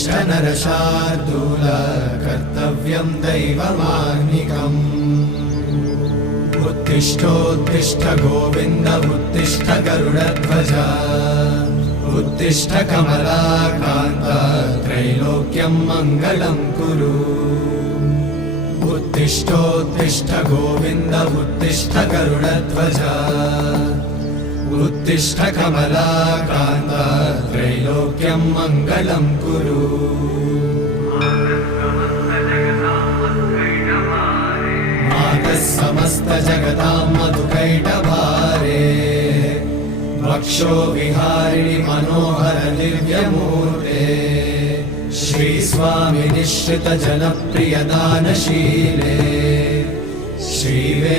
उत्तिष्ठ नरशार्दूल कर्तव्यं दैवमाह्निकम् उत्तिष्ठोत्तिष्ठ गोविन्द उत्तिष्ठ गरुडध्वज उत्तिष्ठ कमलाकान्त त्रैलोक्यं मङ्गलं कुरु उत्तिष्ठोत्तिष्ठ गोविन्द उत्तिष्ठ गरुडध्वज उत्तिष्ठ कमलाकान्त त्रैलोक्यं मङ्गलं कुरु मातः समस्त जगतां मधुकैटभारे वक्षो विहारिणि मनोहर दिव्यमूर्ते श्रीस्वामि निश्रित जनप्रिय दानशीले श्रीवे